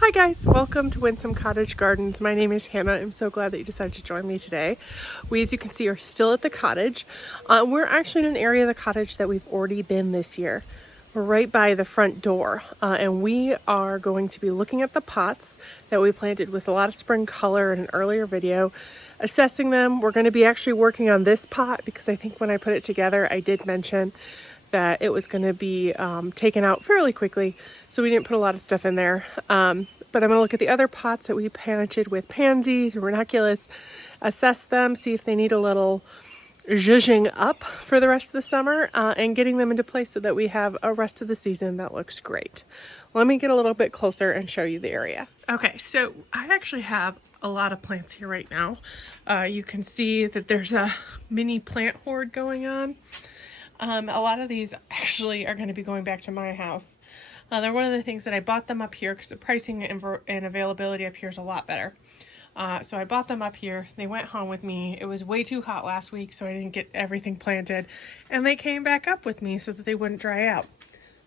Hi guys, welcome to Winsome Cottage Gardens. My name is Hannah. I'm so glad that you decided to join me today. We, as you can see, are still at the cottage. We're actually in an area of the cottage that we've already been this year. We're right by the front door, and we are going to be looking at the pots that we planted with a lot of spring color in an earlier video, assessing them. We're going to be actually working on this pot because I think when I put it together, I did mention that it was going to be taken out fairly quickly, so we didn't put a lot of stuff in there. But I'm going to look at the other pots that we planted with pansies and ranunculus, assess them, see if they need a little zhuzhing up for the rest of the summer, and getting them into place so that we have a rest of the season that looks great. Let me get a little bit closer and show you the area. Okay, so I actually have a lot of plants here right now. You can see that there's a mini plant hoard going on. A lot of these actually are going to be going back to my house. They're one of the things that I bought them up here because the pricing and availability up here is a lot better. So I bought them up here. They went home with me. It was way too hot last week, so I didn't get everything planted. And they came back up with me so that they wouldn't dry out.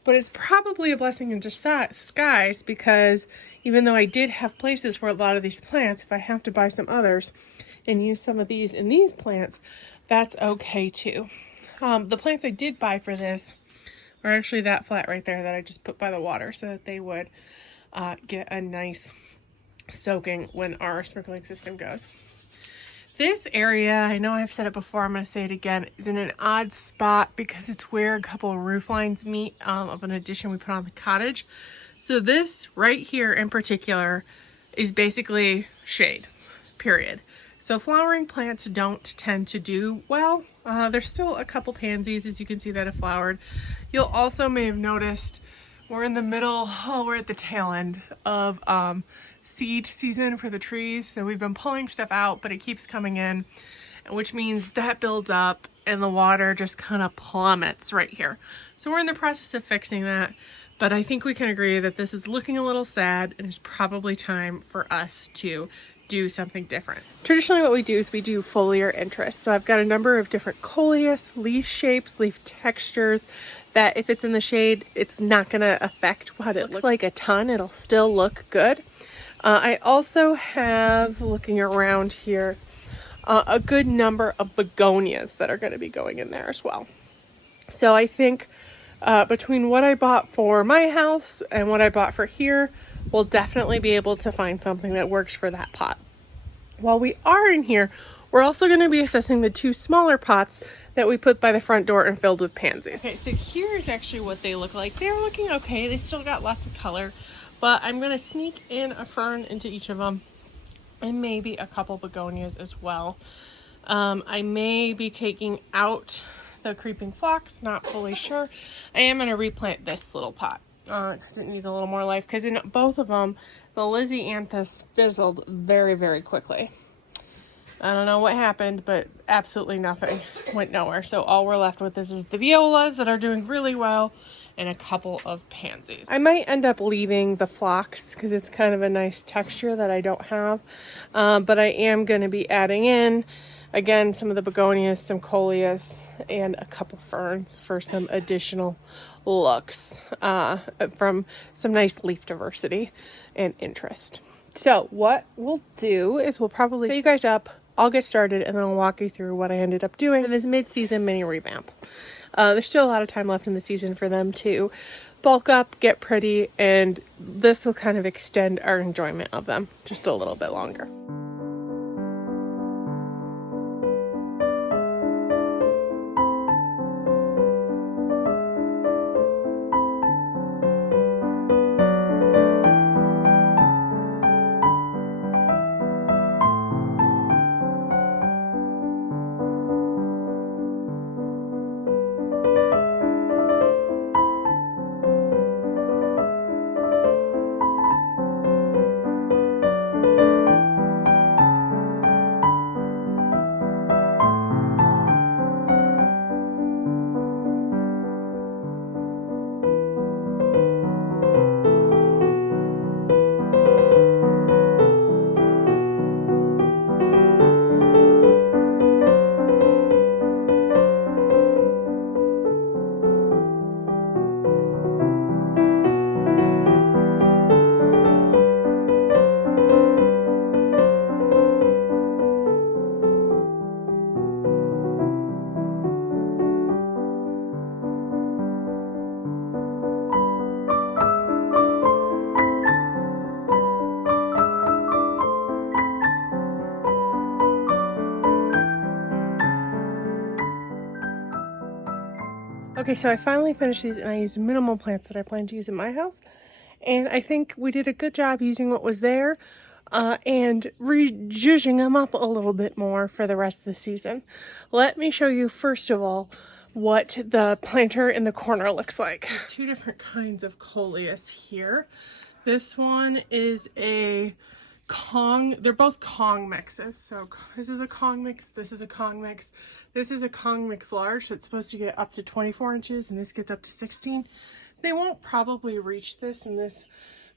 But it's probably a blessing in disguise because even though I did have places for a lot of these plants, if I have to buy some others and use some of these in these plants, that's okay too. The plants I did buy for this are actually that flat right there that I just put by the water so that they would get a nice soaking when our sprinkling system goes. This area, I know I've said it before, I'm going to say it again, is in an odd spot because it's where a couple of roof lines meet of an addition we put on the cottage. So this right here in particular is basically shade, period. So flowering plants don't tend to do well. There's still a couple pansies, as you can see, that have flowered. You'll also may have noticed we're in the middle, we're at the tail end of seed season for the trees. So we've been pulling stuff out, but it keeps coming in, which means that builds up and the water just kind of plummets right here. So we're in the process of fixing that. But I think we can agree that this is looking a little sad and it's probably time for us to do something different. Traditionally what we do is we do foliar interest. So I've got a number of different coleus, leaf shapes, leaf textures that if it's in the shade, it's not going to affect what it looks like a ton. It'll still look good. I also have, looking around here, a good number of begonias that are going to be going in there as well. So I think between what I bought for my house and what I bought for here, we'll definitely be able to find something that works for that pot. While we are in here, we're also going to be assessing the two smaller pots that we put by the front door and filled with pansies. Okay, so here is actually what they look like. They're looking okay. They still got lots of color, but I'm going to sneak in a fern into each of them and maybe a couple begonias as well. I may be taking out the creeping phlox, not fully sure. I am going to replant this little pot because it needs a little more life, because in both of them the Lizzie anthus fizzled very, very quickly. I don't know what happened, but absolutely nothing. Went nowhere. So all we're left with is the violas that are doing really well and a couple of pansies. I might end up leaving the phlox because it's kind of a nice texture that I don't have, but I am going to be adding in again some of the begonias, some coleus, and a couple ferns for some additional looks from some nice leaf diversity and interest. So what we'll do is we'll probably set you guys up, I'll get started, and then I'll walk you through what I ended up doing in this mid-season mini revamp. There's still a lot of time left in the season for them to bulk up, get pretty, and this will kind of extend our enjoyment of them just a little bit longer. Okay, so I finally finished these and I used minimal plants that I plan to use in my house. And I think we did a good job using what was there and rejudging them up a little bit more for the rest of the season. Let me show you first of all what the planter in the corner looks like. Two different kinds of coleus here. This one is a Kong, they're both Kong mixes. So this is a Kong mix, this is a Kong mix. This is a Kong mix large, so it's supposed to get up to 24 inches and this gets up to 16. They won't probably reach this in this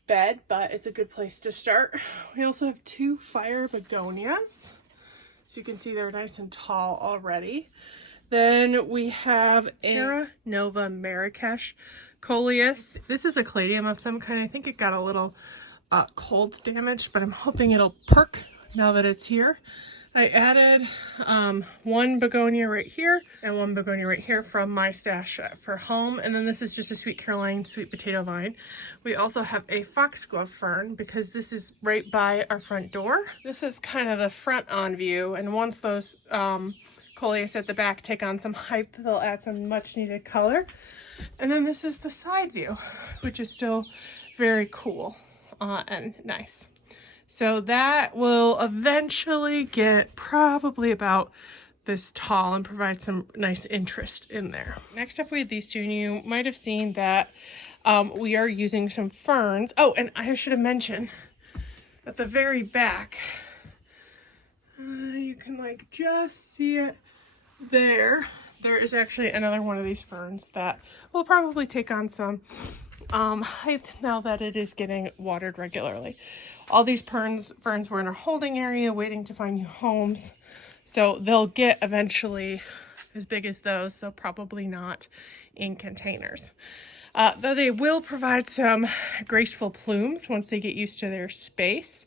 bed, but it's a good place to start. We also have two fire begonias. So you can see they're nice and tall already. Then we have Era Nova Marrakesh coleus. This is a caladium of some kind. I think it got a little cold damage, but I'm hoping it'll perk now that it's here. I added one begonia right here and one begonia right here from my stash for home. And then this is just a sweet Caroline sweet potato vine. We also have a foxglove fern because this is right by our front door. This is kind of the front on view. And once those coleus at the back take on some height, they'll add some much needed color. And then this is the side view, which is still very cool and nice. So that will eventually get probably about this tall and provide some nice interest in there. Next up we have these two, and you might have seen that we are using some ferns. Oh, and I should have mentioned at the very back, you can like just see it there. There is actually another one of these ferns that will probably take on some height now that it is getting watered regularly. All these ferns were in our holding area waiting to find new homes. So they'll get eventually as big as those, though probably not in containers. Though they will provide some graceful plumes once they get used to their space.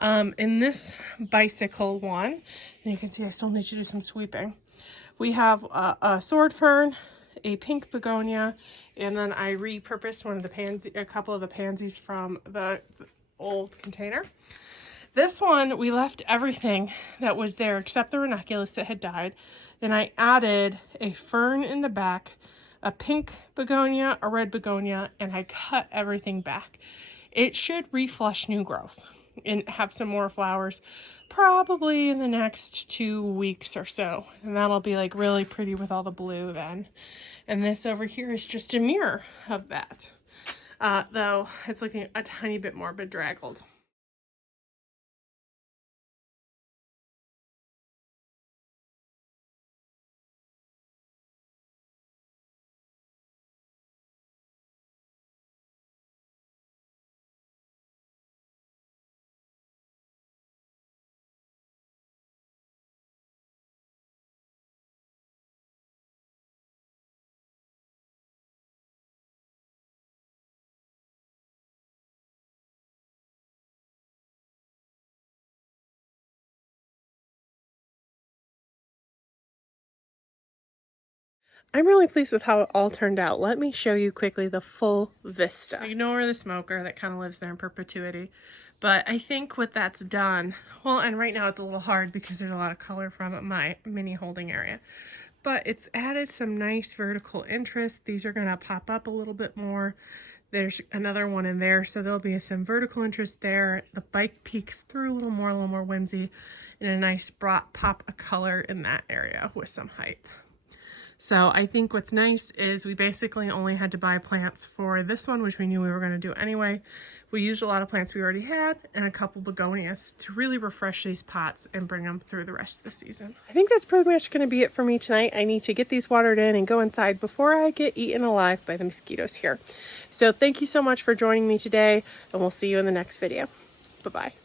In this bicycle one, and you can see I still need to do some sweeping, we have a sword fern, a pink begonia, and then I repurposed a couple of the pansies from the old container. This one, we left everything that was there except the ranunculus that had died. Then I added a fern in the back, a pink begonia, a red begonia, and I cut everything back. It should reflush new growth and have some more flowers probably in the next 2 weeks or so. And that'll be like really pretty with all the blue then. And this over here is just a mirror of that. Though it's looking a tiny bit more bedraggled. I'm really pleased with how it all turned out. Let me show you quickly the full vista. Ignore the smoker that kind of lives there in perpetuity. But I think what that's done, well, and right now it's a little hard because there's a lot of color from my mini holding area. But it's added some nice vertical interest. These are going to pop up a little bit more. There's another one in there, so there'll be some vertical interest there. The bike peeks through a little more whimsy, and a nice pop of color in that area with some height. So I think what's nice is we basically only had to buy plants for this one, which we knew we were going to do anyway. We used a lot of plants we already had and a couple begonias to really refresh these pots and bring them through the rest of the season. I think that's pretty much going to be it for me tonight. I need to get these watered in and go inside before I get eaten alive by the mosquitoes here. So thank you so much for joining me today, and we'll see you in the next video. Bye-bye.